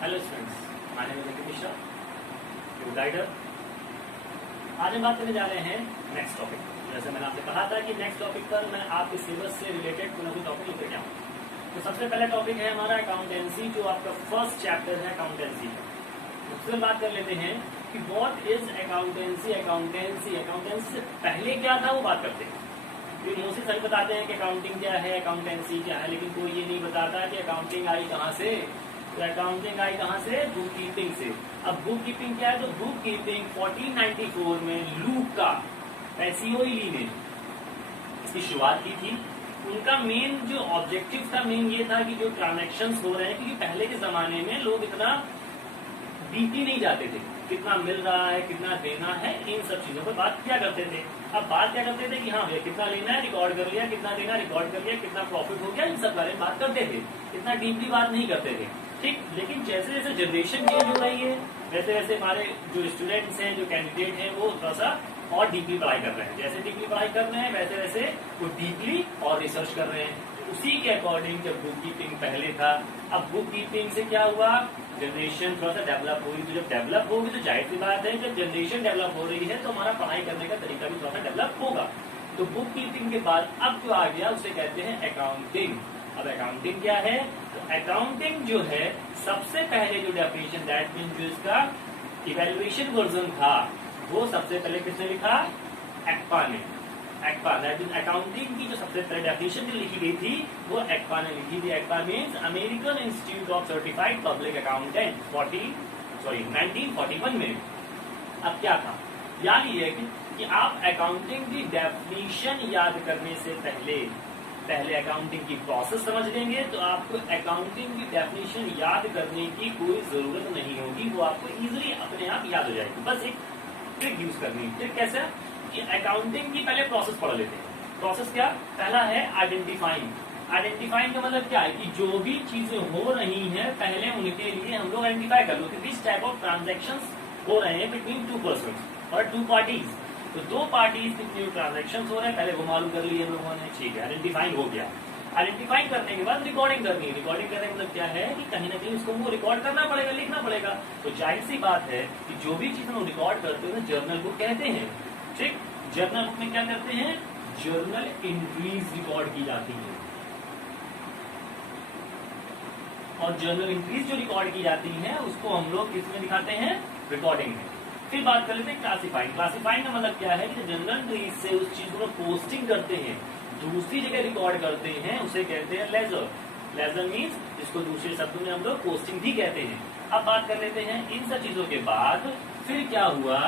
Hello students, my name is Ankit Mishra, your guider. आज हम बात करने जा रहे हैं नेक्स्ट टॉपिक। जैसे मैंने आपसे कहा था कि नेक्स्ट टॉपिक पर मैं आपके सिलेबस से रिलेटेड कोई ना कोई टॉपिक लेकर के आऊँ। तो सबसे पहला टॉपिक है हमारा अकाउंटेंसी, जो आपका फर्स्ट चैप्टर है अकाउंटेंसी का। उससे बात कर लेते हैं कि व्हाट इज अकाउंटेंसी। अकाउंटेंसी से पहले क्या था वो बात करते हैं। मोस्टली सभी बताते हैं कि अकाउंटिंग क्या है, अकाउंटेंसी क्या है, लेकिन कोई ये नहीं बताता कि अकाउंटिंग आई कहाँ से। तो अकाउंटिंग आई कहाँ से? बुक कीपिंग से। अब बुक कीपिंग क्या है? तो बुक कीपिंग 1494 में लूका पैसियोली ने इसकी शुरुआत की थी। उनका मेन जो ऑब्जेक्टिव था, मेन ये था कि जो ट्रांजैक्शंस हो रहे हैं, क्योंकि पहले के जमाने में लोग इतना डीपली नहीं जाते थे, कितना मिल रहा है, कितना देना है, इन सब चीजों पर बात क्या करते थे। अब बात क्या करते थे कि हाँ भैया कितना लेना है रिकॉर्ड कर लिया, कितना देना रिकॉर्ड कर लिया, कितना प्रॉफिट हो गया, इन सब बारे में बात करते थे। इतना डीपली बात नहीं करते थे, ठीक। लेकिन जैसे जैसे जनरेशन चेंज हो रही है, वैसे वैसे हमारे जो स्टूडेंट्स हैं, जो कैंडिडेट हैं, वो थोड़ा सा और डीपली पढ़ाई कर रहे हैं। जैसे डीपली पढ़ाई कर रहे हैं, वैसे वैसे वो डीपली और रिसर्च कर रहे हैं। उसी के अकॉर्डिंग जब बुक कीपिंग पहले था, अब बुक कीपिंग से क्या हुआ, जनरेशन थोड़ा सा डेवलप हुई। तो जब डेवलप होगी तो जाहिर सी बात है, जब जनरेशन डेवलप हो रही है तो हमारा पढ़ाई करने का तरीका भी थोड़ा सा डेवलप होगा। तो बुक कीपिंग के बाद अब जो आ गया उसे कहते हैं अकाउंटिंग। अब अकाउंटिंग क्या है? तो अकाउंटिंग जो है, सबसे पहले जो डेफिनेशन, दैट मीन जो इसका इवेल्युएशन वर्जन था, वो सबसे पहले किसने लिखा? एक्पा ने। एक्पा दैट मीन अकाउंटिंग की जो सबसे पहले डेफिनेशन जो लिखी गई थी, वो एक्पा ने लिखी थी। एक्पा means American Institute of Certified Public Accountant 1941 में। अब क्या था? याद ये है कि आप अकाउंटिंग की डेफिनेशन याद करने से पहले अकाउंटिंग की प्रोसेस समझ लेंगे, तो आपको अकाउंटिंग की डेफिनेशन याद करने की कोई जरूरत नहीं होगी। वो आपको इजीली अपने आप याद हो जाएगी। बस एक ट्रिक यूज करनी है। ट्रिक कैसे? कि अकाउंटिंग की पहले प्रोसेस पढ़ लेते हैं। प्रोसेस क्या? पहला है आइडेंटिफाइंग। आइडेंटिफाइंग का मतलब क्या है कि जो भी चीजें हो रही हैं, पहले उनके लिए हम लोग आइडेंटिफाई कर लो कि विच टाइप ऑफ ट्रांजेक्शंस हो रहे हैं बिटवीन टू पर्सन्स और टू पार्टीज। तो दो पार्टीज के जो ट्रांजेक्शन हो रहे हैं, पहले वो मालूम कर लिए हम लोगों ने, ठीक है, आइडेंटिफाइंग हो गया। आइडेंटिफाई करने के बाद रिकॉर्डिंग करनी है। रिकॉर्डिंग करने का मतलब क्या है कि कहीं ना कहीं उसको वो रिकॉर्ड करना पड़ेगा, लिखना पड़ेगा। तो जाहिर सी बात है कि जो भी चीज हम रिकॉर्ड करते हैं जर्नल बुक कहते हैं, ठीक। जर्नल बुक में क्या करते हैं? जर्नल एंट्रीज रिकॉर्ड की जाती है। और जर्नल एंट्रीज जो रिकॉर्ड की जाती हैं, उसको हम लोग किसमें दिखाते हैं? रिकॉर्डिंग में। फिर बात कर लेते हैं क्लासिफाइंग। क्लासिफाइंग का मतलब क्या है कि जनरल एंट्रीज से उस चीज को पोस्टिंग करते हैं, दूसरी जगह रिकॉर्ड करते हैं, उसे कहते हैं लेजर। लेजर मीन्स जिसको दूसरे शब्दों में हम लोग पोस्टिंग भी कहते हैं। अब बात कर लेते हैं इन सब चीजों के बाद फिर क्या हुआ?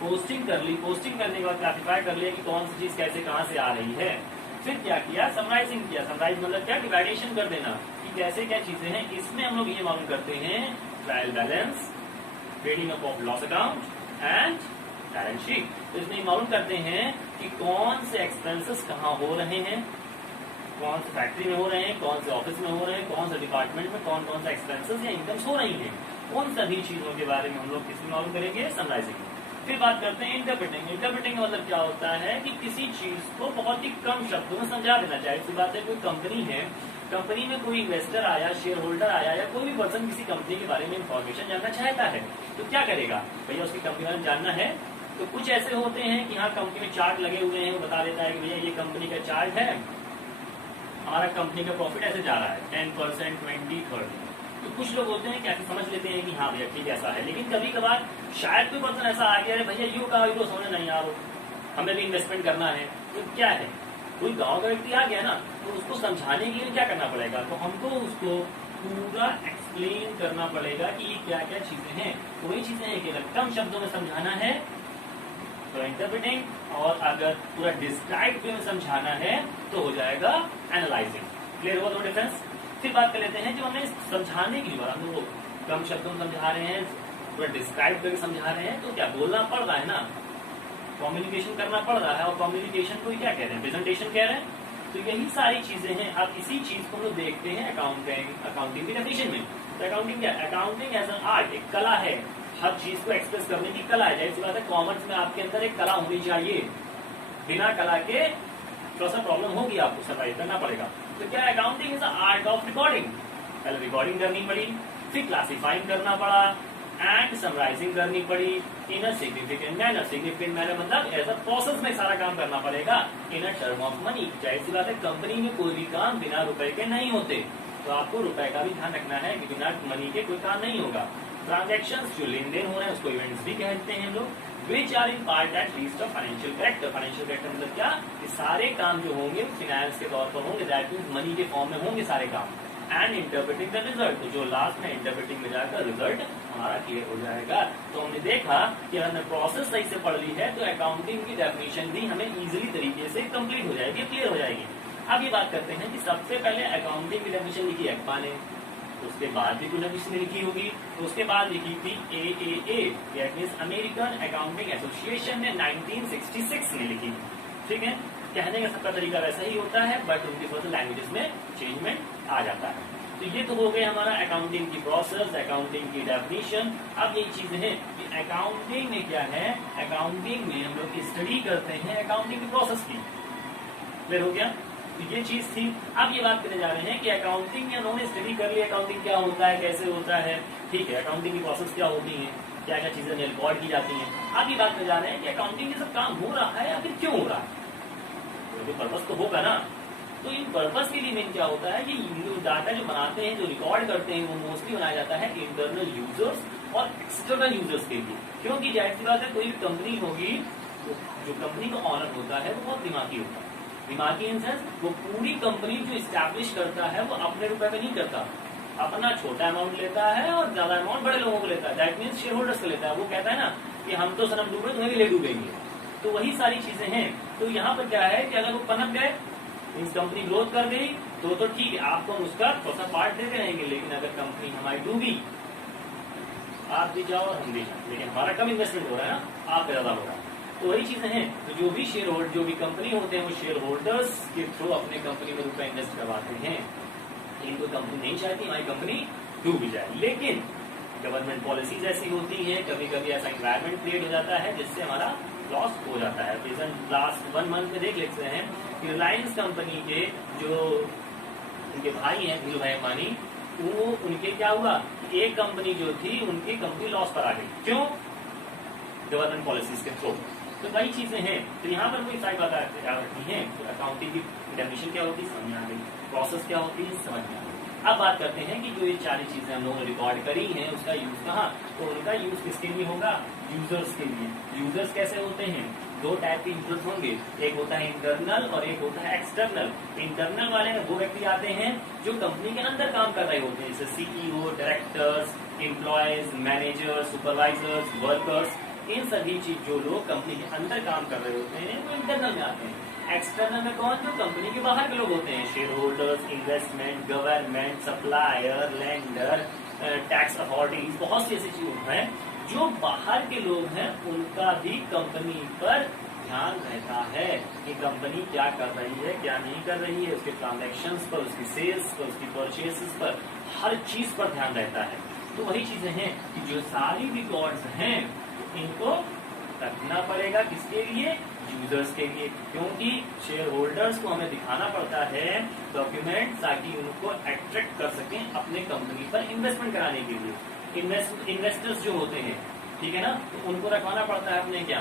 पोस्टिंग कर ली। पोस्टिंग करने के बाद क्लासिफाई कर लिया कि कौन सी चीज कैसे कहां से आ रही है। फिर क्या किया? समराइजिंग किया। समराइज मतलब क्या? डिवाइडेशन कर देना कि कैसे क्या चीजें हैं। इसमें हम लोग ये मालूम करते हैं trial balance, trading up of loss account and balance sheet. तो इसमें मालूम करते हैं कि कौन से एक्सपेंसेस कहाँ हो रहे हैं, कौन से फैक्ट्री में हो रहे हैं, कौन से ऑफिस में हो रहे हैं, कौन से डिपार्टमेंट में कौन कौन सा एक्सपेंसेस या इनकम्स हो रही हैं। उन सभी चीजों के बारे में हम लोग किसमें मालूम करेंगे? समराइजिंग। फिर बात करते हैं इंटरप्रेटिंग। इंटरप्रेटिंग का मतलब क्या होता है कि किसी चीज को बहुत ही कम शब्दों में समझा देना चाहिए। इसी बात है, कोई कंपनी है, कंपनी में कोई इन्वेस्टर आया, शेयर होल्डर आया, या कोई भी पर्सन किसी कंपनी के बारे में इंफॉर्मेशन जानना चाहता है, तो क्या करेगा? भैया उसकी कंपनी बारे में जानना है। तो कुछ ऐसे होते हैं कि हाँ कंपनी में चार्ट लगे हुए हैं, वो बता देता है कि भैया ये कंपनी का चार्ट है, हमारा कंपनी का प्रॉफिट ऐसे जा रहा है 10%, 20, 30। तो कुछ लोग होते हैं कि ऐसे समझ लेते हैं कि हाँ भैया ठीक ऐसा है। लेकिन कभी कभार शायद कोई पर्सन ऐसा आ गया है, भैया यू कहा तो समझ नहीं आ रहा, हमें भी इन्वेस्टमेंट करना है। तो क्या है, कोई गाँव का व्यक्ति आ गया ना, तो उसको समझाने के लिए क्या करना पड़ेगा? तो हमको उसको पूरा एक्सप्लेन करना पड़ेगा कि ये क्या क्या चीजें हैं। तो वही चीजें हैं कि अगर कम शब्दों में समझाना है तो इंटरप्रेटिंग, और अगर पूरा डिस्क्राइब वे में समझाना है तो हो जाएगा एनालाइजिंग। क्लियर हुआ? तो डिफरेंस। फिर बात कर लेते हैं जब हमें समझाने की बात, हम लोग कम शब्दों में समझा रहे हैं, पूरा डिस्क्राइब करके समझा रहे हैं, तो क्या बोलना पड़ रहा है ना, कम्युनिकेशन करना पड़ रहा है। और कम्युनिकेशन को क्या कह रहे हैं? प्रेजेंटेशन कह रहे हैं। तो यही सारी चीजें हैं। अब इसी चीज को हम लोग देखते हैं अकाउंटिंग की डेफिनेशन में। तो अकाउंटिंग क्या? अकाउंटिंग एज एन आर्ट, एक कला है, हर चीज को एक्सप्रेस करने की कला है। जाहिर सी बात है, कॉमर्स में आपके अंदर एक कला होनी चाहिए, बिना कला के थोड़ा सा प्रॉब्लम होगी, आपको सर्वाइव करना पड़ेगा। तो क्या accounting is art of recording. पहले रिकॉर्डिंग करनी पड़ी, फिर क्लासिफाइंग करना पड़ा एंड समराइजिंग करनी पड़ी in a significant manner. Significant manner मतलब ऐसा प्रोसेस में सारा काम करना पड़ेगा in a term of money. जाहिर सी बात है कंपनी में कोई भी काम बिना रुपए के नहीं होते, तो आपको रुपए का भी ध्यान रखना है कि बिना मनी के कोई काम नहीं होगा। ट्रांजैक्शंस जो लेन देन हो रहे हैं उसको इवेंट्स भी कहते हैं हम लोग। Which are in part at least of financial character. Financial character मतलब क्या, कि सारे काम जो होंगे फाइनेंस के तौर पर होंगे, दैट मीन्स मनी के फॉर्म में होंगे सारे काम। एंड इंटरप्रेटिंग द रिजल्ट, तो जो लास्ट में इंटरप्रेटिंग में जाकर रिजल्ट हमारा क्लियर हो जाएगा। तो हमने देखा कि अगर हमने प्रोसेस सही से पढ़ ली है तो अकाउंटिंग की डेफिनेशन भी हमें इजीली तरीके से कंप्लीट हो जाएगी, क्लियर हो जाएगी। अब ये बात करते हैं कि सबसे पहले अकाउंटिंग की डेफिनेशन लिखी एक्मा ने, उसके बाद भी कुछ किसी ने लिखी होगी, तो उसके बाद लिखी थी AAA, that means American accounting association ने 1966 में लिखी। ठीक है, कहने का सबका तरीका वैसा ही होता है, बट उनकी फर्स्ट लैंग्वेजेस में चेंजमेंट आ जाता है। तो ये तो हो गए हमारा अकाउंटिंग की प्रोसेस, अकाउंटिंग की डेफिनेशन। अब यही चीजें हैं कि अकाउंटिंग में क्या है, अकाउंटिंग में हम लोग स्टडी करते हैं अकाउंटिंग की प्रोसेस की। क्लियर हो गया, तो ये चीज थी। अब ये बात करने जा रहे हैं कि अकाउंटिंग या उन्होंने स्टडी कर लिया अकाउंटिंग क्या होता है, कैसे होता है। ठीक है, अकाउंटिंग की प्रोसेस क्या होती है, क्या क्या चीजें रिकॉर्ड की जाती हैं। अब ये बात करने जा रहे हैं कि अकाउंटिंग ये सब काम हो रहा है या फिर क्यों हो रहा है, तो पर्पस तो होगा ना। तो इन पर्पस के लिए मेन क्या होता है, ये डाटा जो बनाते हैं, जो रिकॉर्ड करते हैं, वो मोस्टली बनाया जाता है इंटरनल यूजर्स और एक्सटर्नल यूजर्स के लिए। क्योंकि जाहिर सी बात है कोई भी कंपनी होगी तो जो कंपनी का ऑनर होता है वो बहुत दिमागी होता है। दिमागी इन सेंस वो पूरी कंपनी जो स्टैब्लिश करता है वो अपने रुपए में नहीं करता, अपना छोटा अमाउंट लेता है और ज्यादा अमाउंट बड़े लोगों को लेता है, दैट मीन्स शेयर होल्डर्स को लेता है। वो कहता है ना कि हम तो सनम डूबे तुम्हें भी ले डूबेंगे। तो वही सारी चीजें हैं। तो यहाँ पर क्या है कि अगर वो पनप गए, मीन्स कंपनी ग्रोथ कर गई तो ठीक है, आपको हम उसका थोड़ा सा पार्ट देते रहेंगे। लेकिन अगर कंपनी हमारी डूबी, आप भी जाओ और हम भी जाओ, लेकिन हमारा कम इन्वेस्टमेंट हो रहा है ना, आपका ज्यादा हो रहा है। तो वही चीजें हैं। तो जो भी शेयर होल्डर, जो भी कंपनी होते हैं, वो शेयर होल्डर्स के थ्रू अपने कंपनी में रुपए इन्वेस्ट करवाते हैं। इनको कंपनी नहीं चाहती हमारी कंपनी डूब जाए, लेकिन गवर्नमेंट पॉलिसीज ऐसी होती है, कभी कभी ऐसा एनवायरमेंट क्रिएट हो जाता है जिससे हमारा लॉस हो जाता है। रिसेंट लास्ट 1 मंथ में देख लेते हैं कि रिलायंस कंपनी के जो उनके भाई हैं धीरू भाई अंबानी, वो उनके क्या हुआ, एक कंपनी जो थी उनकी कंपनी लॉस पर आ गई। क्यों? गवर्नमेंट पॉलिसीज के थ्रू। तो कई चीजें हैं। तो यहाँ पर कोई सारी बातें याद रखनी है। तो अकाउंटिंग की डेफिनेशन क्या होती है समझ में आ गई, प्रोसेस क्या होती है समझ में आ गई। अब बात करते हैं कि जो ये सारी चीजें हम लोगों ने रिकॉर्ड करी हैं उसका यूज कहाँ, तो उनका यूज किसके लिए होगा, यूजर्स के लिए। यूजर्स कैसे होते हैं, 2 टाइप के यूजर्स होंगे, एक होता है इंटरनल और एक होता है एक्सटर्नल। इंटरनल वाले में वो व्यक्ति आते हैं जो कंपनी के अंदर काम कर रहे होते हैं, जैसे CEO, directors, employees, manager, supervisors, workers. इन सभी चीज जो लोग कंपनी के अंदर काम कर रहे होते हैं वो इंटरनल में आते हैं। एक्सटर्नल में कौन, जो कंपनी के बाहर के लोग होते हैं, share holders, investment, government, supplier, lender, tax authorities, बहुत सी ऐसी चीजें हैं जो बाहर के लोग हैं। उनका भी कंपनी पर ध्यान रहता है कि कंपनी क्या कर रही है, क्या नहीं कर रही है, उसके ट्रांजैक्शंस पर, उसकी सेल्स पर, उसकी परचेसेस पर, हर चीज पर ध्यान रहता है। तो वही चीजें हैं कि जो सारी रिकॉर्ड्स हैं इनको रखना पड़ेगा किसके लिए, यूजर्स के लिए। क्योंकि शेयर होल्डर्स को हमें दिखाना पड़ता है डॉक्यूमेंट, ताकि उनको अट्रैक्ट कर सकें अपने कंपनी पर इन्वेस्टमेंट कराने के लिए। इन्वेस्टर्स जो होते हैं, ठीक है ना, तो उनको रखवाना पड़ता है अपने क्या,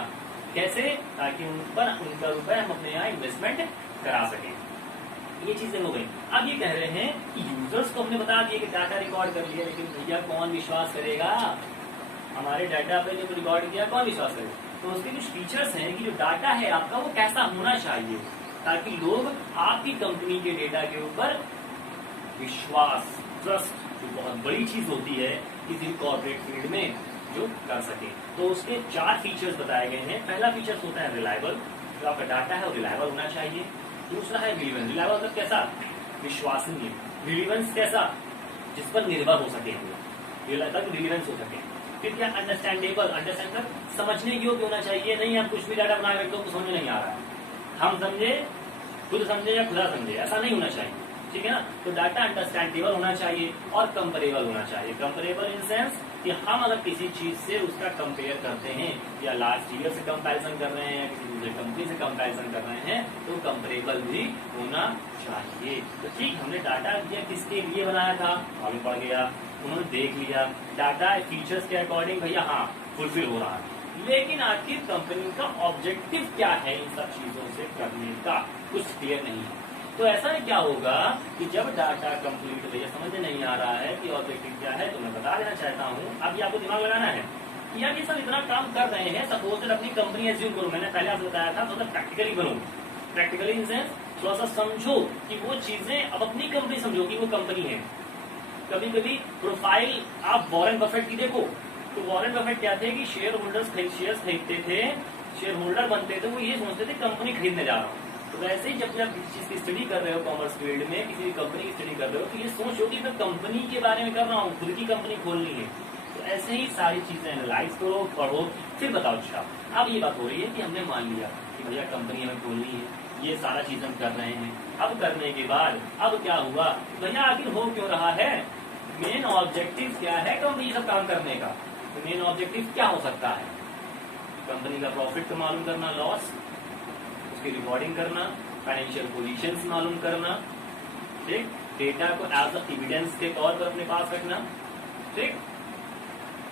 कैसे, ताकि उन पर उनका रुपए हम अपने यहाँ इन्वेस्टमेंट करा सकें। ये चीजें हो गई। अब ये कह रहे हैं कि यूजर्स को हमने बता दिया कि डाटा रिकॉर्ड कर लिया, लेकिन भैया कौन विश्वास करेगा, हमारे डाटा पे जो रिकॉर्ड किया कौन विश्वास करेगा। तो उसके कुछ फीचर्स हैं कि जो डाटा है आपका वो कैसा होना चाहिए, ताकि लोग आपकी कंपनी के डेटा के ऊपर विश्वास, ट्रस्ट, जो बहुत बड़ी चीज होती है किसी कॉर्पोरेट फील्ड में, जो कर सके। तो उसके 4 फीचर्स बताए गए हैं। पहला फीचर होता है रिलायबल, जो आपका डाटा है वो रिलायबल होना चाहिए। दूसरा है रिलीवेंस, रिलायबल मतलब कैसा, विश्वसनीय। रिलीवेंस कैसा, जिस पर निर्भर हो सके, रिलीवेंस हो सके। फिर क्या, अंडरस्टैंडेबल, अंडरस्टैंड समझने योग्य होना चाहिए। नहीं आप कुछ भी डाटा बना रहे तो समझ नहीं आ रहा है, हम समझे, खुद समझे या खुदा समझे, ऐसा नहीं होना चाहिए। ठीक है ना, तो डाटा अंडरस्टैंडेबल होना चाहिए और कंपेरेबल होना चाहिए। कंपेरेबल इन सेंस कि हम अगर किसी चीज से उसका कंपेयर करते हैं, या लास्ट ईयर से कंपैरिजन कर रहे हैं, या किसी दूसरे कंपनी से कंपैरिजन कर रहे हैं, तो कंपेरेबल भी होना चाहिए। तो ठीक, हमने डाटा किसके लिए बनाया था, मालूम पड़ गया। उन्होंने देख लिया डाटा फीचर्स के अकॉर्डिंग, भैया हाँ फुलफिल हो रहा है, लेकिन आखिर कंपनी का ऑब्जेक्टिव क्या है इन सब चीजों से करने का कुछ क्लियर नहीं है। तो ऐसा में क्या होगा कि जब डाटा कंप्लीट भैया समझ में नहीं आ रहा है कि ऑब्जेक्टिव क्या है, तो मैं बता देना चाहता हूँ, अब ये आपको दिमाग लगाना है कि यार ये सब इतना काम कर रहे हैं, सपोज दैट अपनी कंपनी एज्यूम करो, मैंने पहले आपको बताया था, थोड़ा प्रैक्टिकली बनो, प्रैक्टिकली इन सेंस थोड़ा सा समझो कि वो चीजें, अब अपनी कंपनी समझो कि वो कंपनी है। कभी कभी प्रोफाइल आप वॉरेन बफेट की देखो, तो वॉरेन बफेट क्या थे कि शेयर होल्डर्स शेयर खरीदते थे, शेयर होल्डर बनते थे, वो ये सोचते थे कंपनी खरीदने जा रहा हूँ। तो वैसे ही जब भी आप किसी चीज की स्टडी कर रहे हो, कॉमर्स फील्ड में किसी कंपनी की स्टडी कर रहे हो, तो ये सोचो कि मैं कंपनी के बारे में कर रहा हूँ, खुद की कंपनी खोलनी है। तो ऐसे ही सारी चीजें एनालाइज करो, पढ़ो, फिर बताओ। अच्छा अब ये बात हो रही है कि हमने मान लिया कि भैया कंपनी हमें खोलनी है, ये सारा चीज हम कर रहे हैं। अब करने के बाद अब क्या हुआ, भैया आखिर हो क्यों रहा है, मेन ऑब्जेक्टिव क्या है कंपनी सब काम करने का। तो मेन ऑब्जेक्टिव क्या हो सकता है, कंपनी का प्रॉफिट को मालूम करना, लॉस, उसकी रिकॉर्डिंग करना, फाइनेंशियल पोजीशंस मालूम करना, ठीक, डेटा को एज अ एविडेंस के तौर पर अपने पास रखना, ठीक,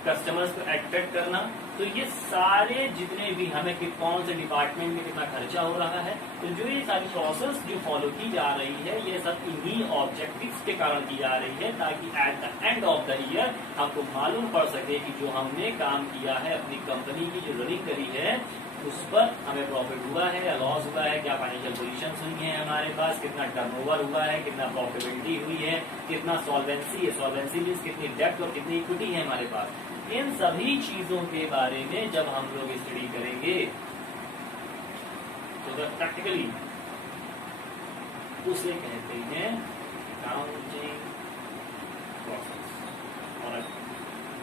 कस्टमर्स को अट्रैक्ट करना। तो ये सारे जितने भी हमें कि कौन से डिपार्टमेंट में कितना खर्चा हो रहा है, तो जो ये सारी प्रोसेस जो फॉलो की जा रही है, ये सब इन्हीं ऑब्जेक्टिव्स के कारण की जा रही है, ताकि at the end of the year हमको मालूम पड़ सके कि जो हमने काम किया है, अपनी कंपनी की जो रनिंग करी है, उस पर हमें प्रॉफिट हुआ है या लॉस हुआ है, क्या फाइनेंशियल पोजीशंस हुई है हमारे पास, कितना टर्नओवर हुआ है, कितना प्रॉफिटेबिलिटी हुई है, कितना सॉल्वेंसी है, सॉल्वेंसी मींस कितनी डेब्ट और कितनी इक्विटी है हमारे पास। इन सभी चीजों के बारे में जब हम लोग स्टडी करेंगे तो प्रैक्टिकली उसे कहते हैं अकाउंटिंग प्रोसेस। और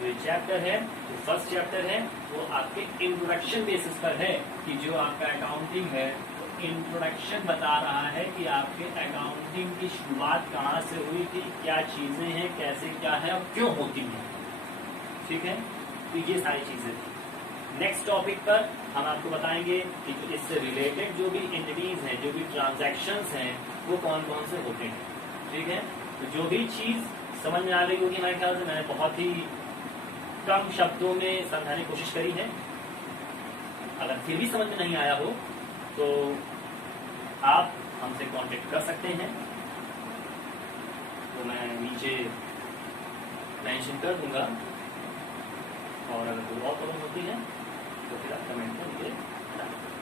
जो चैप्टर है, जो फर्स्ट चैप्टर है, वो आपके इंट्रोडक्शन बेसिस पर है कि जो आपका अकाउंटिंग है, तो इंट्रोडक्शन बता रहा है कि आपके अकाउंटिंग की शुरुआत कहाँ से हुई थी, क्या चीजें हैं, कैसे क्या है और क्यों होती है, ठीक है। तो ये सारी चीजें थी। नेक्स्ट टॉपिक पर हम आपको बताएंगे कि जो इससे रिलेटेड जो भी एंटिटीज हैं, जो भी ट्रांजैक्शंस हैं, वो कौन कौन से होते हैं, ठीक है। तो जो भी चीज समझ में आ रही होगी, मेरे ख्याल से मैंने बहुत ही कम शब्दों में समझाने की कोशिश करी है। अगर फिर भी समझ में नहीं आया हो तो आप हमसे कांटेक्ट कर सकते हैं, तो मैं नीचे मेंशन कर दूंगा, और अगर कोई और प्रॉब्लम होती है तो फिर आप कमेंट में मुझे बता दें।